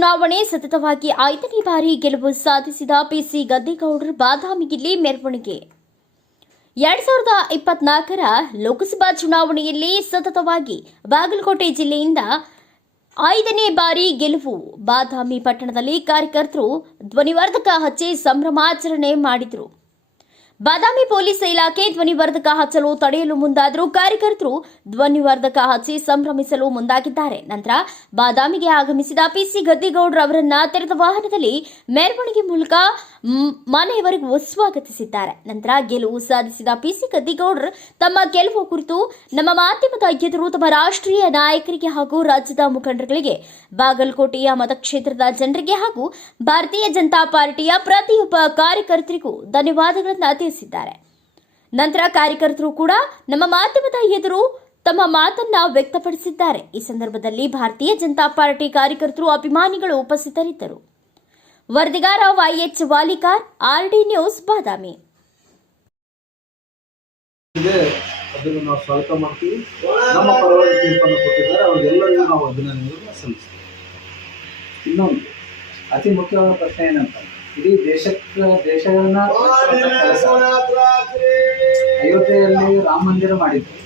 ಚುನಾವಣೆ ಸತತವಾಗಿ ಐದನೇ ಬಾರಿ ಗೆಲುವು ಸಾಧಿಸಿದ ಪಿಸಿ ಗದ್ದೇಗೌಡರು ಬಾದಾಮಿಯಲ್ಲಿ ಮೆರವಣಿಗೆ. ಎರಡ್ ಸಾವಿರದ ಇಪ್ಪತ್ನಾಲ್ಕರ ಲೋಕಸಭಾ ಚುನಾವಣೆಯಲ್ಲಿ ಸತತವಾಗಿ ಬಾಗಲಕೋಟೆ ಜಿಲ್ಲೆಯಿಂದ ಐದನೇ ಬಾರಿ ಗೆಲುವು. ಬಾದಾಮಿ ಪಟ್ಟಣದಲ್ಲಿ ಕಾರ್ಯಕರ್ತರು ಧ್ವನಿವರ್ಧಕ ಹಚ್ಚಿ ಸಂಭ್ರಮಾಚರಣೆ ಮಾಡಿದರು. ಬಾದಾಮಿ ಪೊಲೀಸ್ ಇಲಾಖೆ ಧ್ವನಿವರ್ಧಕ ಹಚ್ಚಲು ತಡೆಯಲು ಮುಂದಾದರೂ ಕಾರ್ಯಕರ್ತರು ಧ್ವನಿವರ್ಧಕ ಹಚ್ಚಿ ಸಂಭ್ರಮಿಸಲು ಮುಂದಾಗಿದ್ದಾರೆ. ನಂತರ ಬಾದಾಮಿಗೆ ಆಗಮಿಸಿದ ಪಿಸಿ ಗದ್ದಿಗೌಡ್ರ ಅವರನ್ನ ತೆರೆದ ವಾಹನದಲ್ಲಿ ಮೆರವಣಿಗೆ ಮೂಲಕ ಮನೆಯವರೆಗೂ ಸ್ವಾಗತಿಸಿದ್ದಾರೆ. ನಂತರ ಗೆಲುವು ಸಾಧಿಸಿದ ಪಿಸಿ ಗದ್ದಿಗೌಡ್ರು ತಮ್ಮ ಗೆಲುವು ಕುರಿತು ನಮ್ಮ ಮಾಧ್ಯಮದ ಎದುರು ತಮ್ಮ ರಾಷ್ಟ್ರೀಯ ನಾಯಕರಿಗೆ ಹಾಗೂ ರಾಜ್ಯದ ಮುಖಂಡರುಗಳಿಗೆ ಬಾಗಲಕೋಟೆಯ ಮತಕ್ಷೇತ್ರದ ಜನರಿಗೆ ಹಾಗೂ ಭಾರತೀಯ ಜನತಾ ಪಾರ್ಟಿಯ ಪ್ರತಿಯೊಬ್ಬ ಕಾರ್ಯಕರ್ತರಿಗೂ ಧನ್ಯವಾದಗಳನ್ನು ತಿಳಿಸಿದ್ದಾರೆ ನಂತರ ಕಾರ್ಯಕರ್ತರು ಕೂಡ ನಮ್ಮ ಮಾಧ್ಯಮದ ಎದುರು ತಮ್ಮ ಮಾತನ್ನ ವ್ಯಕ್ತಪಡಿಸಿದ್ದಾರೆ. ಈ ಸಂದರ್ಭದಲ್ಲಿ ಭಾರತೀಯ ಜನತಾ ಪಾರ್ಟಿ ಕಾರ್ಯಕರ್ತರು ಅಭಿಮಾನಿಗಳು ಉಪಸ್ಥಿತರಿದ್ದರು. ವರದಿಗಾರ YH Walikar RD news, Badami. ನಾವು ನಮ್ಮ ಪರವಾಗಿ ಕೊಟ್ಟಿದ್ದಾರೆ. ನಾವು ಇನ್ನೊಂದು, ಅತಿ ಮುಖ್ಯವಾದ ಪ್ರಶ್ನೆ ಏನಂತ ಇಡೀ ದೇಶಕ್ಕೆ ದೇಶವನ್ನ ಕೆಲಸ ಅಯೋಧ್ಯೆಯಲ್ಲಿ ರಾಮ ಮಂದಿರ ಮಾಡಿದ್ರು.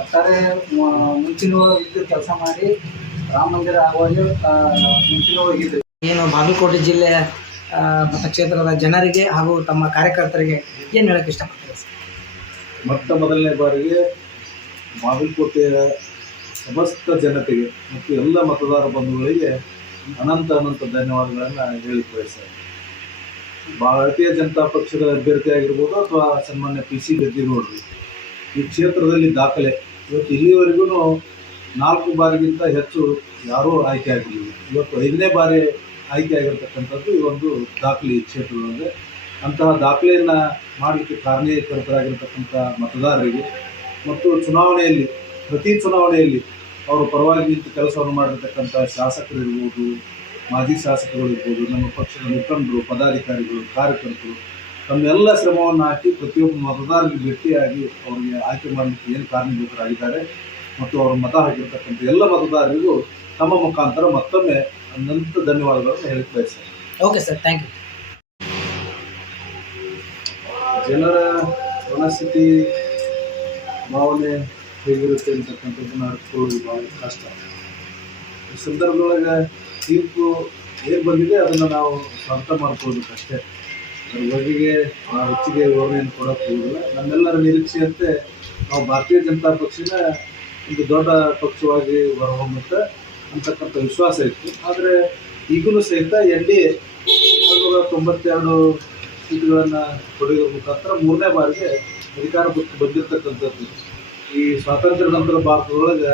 ಒಟ್ಟಾರೆ ಮುಂಚಿನ ಇದ್ದು ಕೆಲಸ ಮಾಡಿ ರಾಮ ಮಂದಿರ ಆಗುವಾಗ ಮುಂಚಿನ ಏನು ಬಾಗಲಕೋಟೆ ಜಿಲ್ಲೆಯ ಆ, ಮತಕ್ಷೇತ್ರದ ಜನರಿಗೆ ಹಾಗೂ ತಮ್ಮ ಕಾರ್ಯಕರ್ತರಿಗೆ ಏನು ಹೇಳಕ್ಕೆ ಇಷ್ಟಪಡ್ತೀರಿ ಸರ್? ಮೊತ್ತ ಮೊದಲನೇ ಬಾರಿಗೆ ಬಾಗಲಕೋಟೆಯ ಸಮಸ್ತ ಜನತೆಗೆ ಮತ್ತು ಎಲ್ಲ ಮತದಾರ ಬಂಧುಗಳಿಗೆ ಅನಂತ ಅನಂತ ಧನ್ಯವಾದಗಳನ್ನು ಹೇಳಿಕೊಳ್ಳಿ ಬಯಸ್ತಾರೆ ಭಾರತೀಯ ಜನತಾ ಪಕ್ಷದ ಅಭ್ಯರ್ಥಿ ಆಗಿರ್ಬೋದು ಅಥವಾ ಸನ್ಮಾನ್ಯ ಪಿ ಸಿ ಗದ್ದಿಗೌಡರು ಈ ಕ್ಷೇತ್ರದಲ್ಲಿ ದಾಖಲೆ. ಇವತ್ತು ಇಲ್ಲಿವರೆಗೂ ನಾಲ್ಕು ಬಾರಿಗಿಂತ ಹೆಚ್ಚು ಯಾರೂ ಆಯ್ಕೆ ಆಗಿರಲಿಲ್ಲ ಇವತ್ತು ಐದನೇ ಬಾರಿ ಆಯ್ಕೆ ಆಗಿರ್ತಕ್ಕಂಥದ್ದು ಈ ಒಂದು ದಾಖಲೆ ಈ ಕ್ಷೇತ್ರದೊಳಗೆ. ಅಂತಹ ದಾಖಲೆಯನ್ನು ಮಾಡಲಿಕ್ಕೆ ಕಾರಣೀಕರ್ತರಾಗಿರ್ತಕ್ಕಂಥ ಮತದಾರರಿಗೆ ಮತ್ತು ಚುನಾವಣೆಯಲ್ಲಿ, ಪ್ರತಿ ಚುನಾವಣೆಯಲ್ಲಿ ಅವರು ಪರವಾಗಿ ನಿಂತು ಕೆಲಸವನ್ನು ಮಾಡಿರ್ತಕ್ಕಂಥ ಶಾಸಕರಿರ್ಬೋದು ಮಾಜಿ ಶಾಸಕರು ಇರ್ಬೋದು ನಮ್ಮ ಪಕ್ಷದ ಮುಖಂಡರು ಪದಾಧಿಕಾರಿಗಳು ಕಾರ್ಯಕರ್ತರು ತಮ್ಮೆಲ್ಲ ಶ್ರಮವನ್ನು ಹಾಕಿ ಪ್ರತಿಯೊಬ್ಬ ಮತದಾರರಿಗೆ ಭೇಟಿಯಾಗಿ ಅವರಿಗೆ ಆಯ್ಕೆ ಮಾಡಲಿಕ್ಕೆ ಏನು ಕಾರಣೀಭೂತರಾಗಿದ್ದಾರೆ ಮತ್ತು ಅವರು ಮತ ಹಾಕಿರ್ತಕ್ಕಂಥ ಎಲ್ಲ ಮತದಾರರಿಗೂ ತಮ್ಮ ಮುಖಾಂತರ ಮತ್ತೊಮ್ಮೆ ಅನಂತ ಧನ್ಯವಾದಗಳನ್ನು ಹೇಳಕ್ಕೆ ಬಯಸ್ತೇನೆ. ಓಕೆ ಸರ್ ಥ್ಯಾಂಕ್ ಯು ಜನರ ಮನಸ್ಥಿತಿ ಭಾವನೆ ಹೇಗಿರುತ್ತೆ ಅಂತಕ್ಕಂಥದ್ದನ್ನು ಅರ್ಥಕೊಳ್ಳೋದು ಭಾಳ ಕಷ್ಟ. ಸಂದರ್ಭದೊಳಗೆ ತೀರ್ಪು ಏನು ಬಂದಿದೆ ಅದನ್ನು ನಾವು ಸ್ವಂತ ಮಾಡ್ಕೊಳ್ಬೇಕಷ್ಟೇ ಅದ್ರ ಬಗೆಗೆ ಹೆಚ್ಚಿಗೆ ವಿವರಣೆಯನ್ನು ಕೊಡೋಕ್ಕೆ ನಮ್ಮೆಲ್ಲರ ನಿರೀಕ್ಷೆಯಂತೆ ನಾವು ಭಾರತೀಯ ಜನತಾ ಪಕ್ಷನ ಒಂದು ದೊಡ್ಡ ಪಕ್ಷವಾಗಿ ಹೊರಹೊಮ್ಮುತ್ತೆ ಅಂತಕ್ಕಂಥ ವಿಶ್ವಾಸ ಇತ್ತು. ಆದರೆ ಈಗಲೂ ಸಹಿತ ಎನ್ ಡಿ ಎ ತೊಂಬತ್ತೆರಡು ಸೀಟುಗಳನ್ನು ಪಡೆಯುವ ಮುಖಾಂತರ ಮೂರನೇ ಬಾರಿಗೆ ಅಧಿಕಾರ ಬಂದಿರತಕ್ಕಂಥದ್ದು. ಈ ಸ್ವಾತಂತ್ರ್ಯ ನಂತರ ಭಾರತದೊಳಗೆ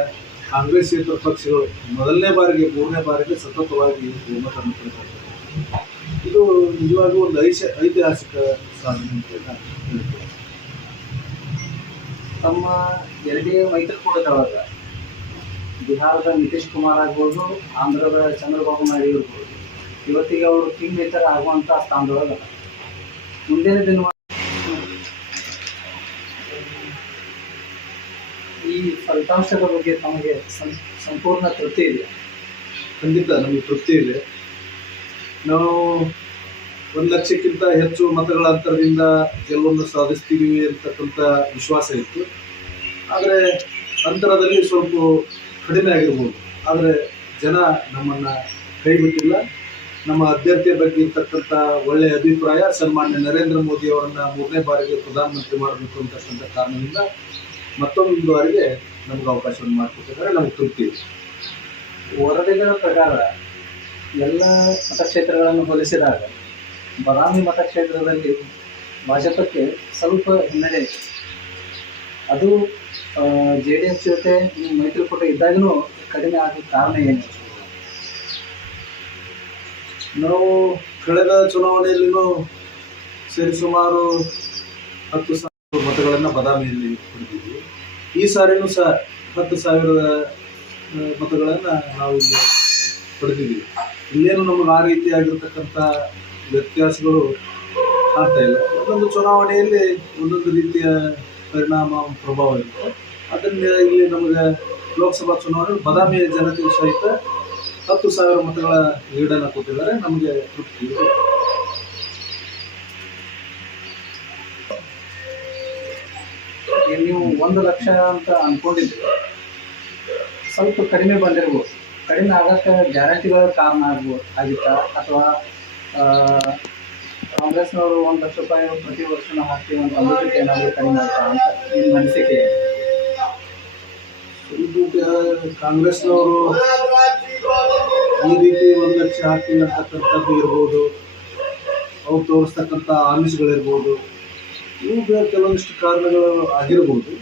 ಕಾಂಗ್ರೆಸ್ಸೇತರ ಪಕ್ಷಗಳು ಮೊದಲನೇ ಬಾರಿಗೆ, ಮೂರನೇ ಬಾರಿಗೆ ಸತತವಾಗಿ ಬಹುಮತವನ್ನು ಪಡೆದಿದೆ ಇದು ನಿಜವಾಗೂ ಒಂದು ಐಶ, ಐತಿಹಾಸಿಕ ಸಾಧನೆ ಅಂತ ಹೇಳ್ತಾರೆ ತಮ್ಮ ಎಲ್ ಡಿ ಎ ಬಿಹಾರದ ನಿತೀಶ್ ಕುಮಾರ್ ಆಗ್ಬೋದು, ಆಂಧ್ರದ ಚಂದ್ರಬಾಬು ನಾಯ್ಡು ಇರ್ಬೋದು, ಇವತ್ತಿಗೆ ಅವರು ಕಿಂಗ್ ಮೇಕರ್ ಆಗುವಂಥ ಸ್ಥಾನದೊಳಗೆ ಮುಂದಿನ ದಿನ ಈ ಫಲಿತಾಂಶದ ಬಗ್ಗೆ ತಮಗೆ ಸಂಪೂರ್ಣ ತೃಪ್ತಿ ಇದೆ? ಖಂಡಿತ ನಮಗೆ ತೃಪ್ತಿ ಇದೆ. ನಾವು ಒಂದು ಲಕ್ಷಕ್ಕಿಂತ ಹೆಚ್ಚು ಮತಗಳ ಅಂತರದಿಂದ ಗೆಲುವನ್ನು ಸಾಧಿಸ್ತೀವಿ ಅಂತಕ್ಕಂಥ ವಿಶ್ವಾಸ ಇತ್ತು. ಆದರೆ ಅಂತರದಲ್ಲಿ ಸ್ವಲ್ಪ ಕಡಿಮೆ ಆಗಿರ್ಬೋದು. ಆದರೆ ಜನ ನಮ್ಮನ್ನು ಕೈ ಬಿಟ್ಟಿಲ್ಲ ನಮ್ಮ ಅಭ್ಯರ್ಥಿಯ ಬಗ್ಗೆ ಇರ್ತಕ್ಕಂಥ ಒಳ್ಳೆಯ ಅಭಿಪ್ರಾಯ, ಸನ್ಮಾನ್ಯ ನರೇಂದ್ರ ಮೋದಿ ಅವರನ್ನು ಮೂರನೇ ಬಾರಿಗೆ ಪ್ರಧಾನಮಂತ್ರಿ ಮಾಡಬೇಕು ಅಂತಕ್ಕಂಥ ಕಾರಣದಿಂದ ಮತ್ತೊಂದು ಬಾರಿಗೆ ನಮ್ಗೆ ಅವಕಾಶವನ್ನು ಮಾಡಿಕೊಟ್ಟಿದ್ದಾರೆ, ನಮ್ಗೆ ತೃಪ್ತಿ ವರದಿಗಳ ಪ್ರಕಾರ ಎಲ್ಲ ಮತಕ್ಷೇತ್ರಗಳನ್ನು ಹೋಲಿಸಿದಾಗ ಬದಾಮಿ ಮತಕ್ಷೇತ್ರದಲ್ಲಿ ಭಾಜಪಕ್ಕೆ ಸ್ವಲ್ಪ ಹಿನ್ನಡೆ ಇದೆ. ಅದು ಜೆ ಡಿ ಎಸ್ ಜೊತೆ ಮೈತ್ರಿಕೂಟ ಇದ್ದಾಗಲೂ ಕಡಿಮೆ ಆಗಿ ಕಾರಣ ಏನು? ನಾವು ಕಳೆದ ಚುನಾವಣೆಯಲ್ಲಿನೂ ಸರಿಸುಮಾರು ಹತ್ತು ಸಾವಿರ ಮತಗಳನ್ನು ಬದಾಮಿಯಲ್ಲಿ ಪಡೆದಿದ್ವಿ ಈ ಸಾರಿನೂ ಸಹ ಹತ್ತು ಸಾವಿರದ ಮತಗಳನ್ನು ನಾವು ಇಲ್ಲಿ ಪಡೆದಿದ್ದೀವಿ. ಇಲ್ಲೇನು ನಮಗೆ ಆ ರೀತಿಯಾಗಿರ್ತಕ್ಕಂಥ ವ್ಯತ್ಯಾಸಗಳು ಆಗ್ತಾ ಇಲ್ಲ. ಒಂದೊಂದು ಚುನಾವಣೆಯಲ್ಲಿ ಒಂದೊಂದು ರೀತಿಯ ಪರಿಣಾಮ, ಪ್ರಭಾವ ಇರುತ್ತೆ. ಅದರಿಂದ ಇಲ್ಲಿ ನಮಗೆ ಲೋಕಸಭಾ ಚುನಾವಣೆ ಬದಾಮಿ ಜನತೆ ಸಹಿತ ಹತ್ತು ಸಾವಿರ ಮತಗಳ ಲೀಡನ್ನು ಕೊಟ್ಟಿದ್ದಾರೆ. ನಮಗೆ ತೃಪ್ತಿ. ನೀವು ಒಂದು ಲಕ್ಷ ಅಂತ ಅಂದ್ಕೊಂಡಿದ್ರು ಸ್ವಲ್ಪ ಕಡಿಮೆ ಬಂದಿರ್ಬೋದು. ಕಡಿಮೆ ಆಗಕ್ಕೆ ಗ್ಯಾರಂಟಿಗಳ ಕಾರಣ ಆಗ್ಬೋದು, ಆಗಿತ್ತ? ಅಥವಾ ಕಾಂಗ್ರೆಸ್ನವರು ಒಂದು ಲಕ್ಷ ರೂಪಾಯಿ ಪ್ರತಿ ವರ್ಷನೂ ಹಾಕಿ ಒಂದು ಅನ್ನೋದಕ್ಕೆ ಏನಾದರೂ ಕಡಿಮೆ ಆಗ್ತಾ ಅಂತ ನಿಮ್ಮ ಅನಿಸಿಕೆ ಕಾಂಗ್ರೆಸ್ನವರು ಈ ರೀತಿ ಒಂದು ಲಕ್ಷ ಹಾಕಿ ಅಂತಕ್ಕಂಥದ್ದು ಇರ್ಬೋದು, ಅವ್ರು ತೋರಿಸ್ತಕ್ಕಂಥ ಆಮಿಷಗಳಿರ್ಬೋದು. ಇವು ಕೆಲವೊಂದಿಷ್ಟು ಕಾರಣಗಳು ಆಗಿರ್ಬೋದು.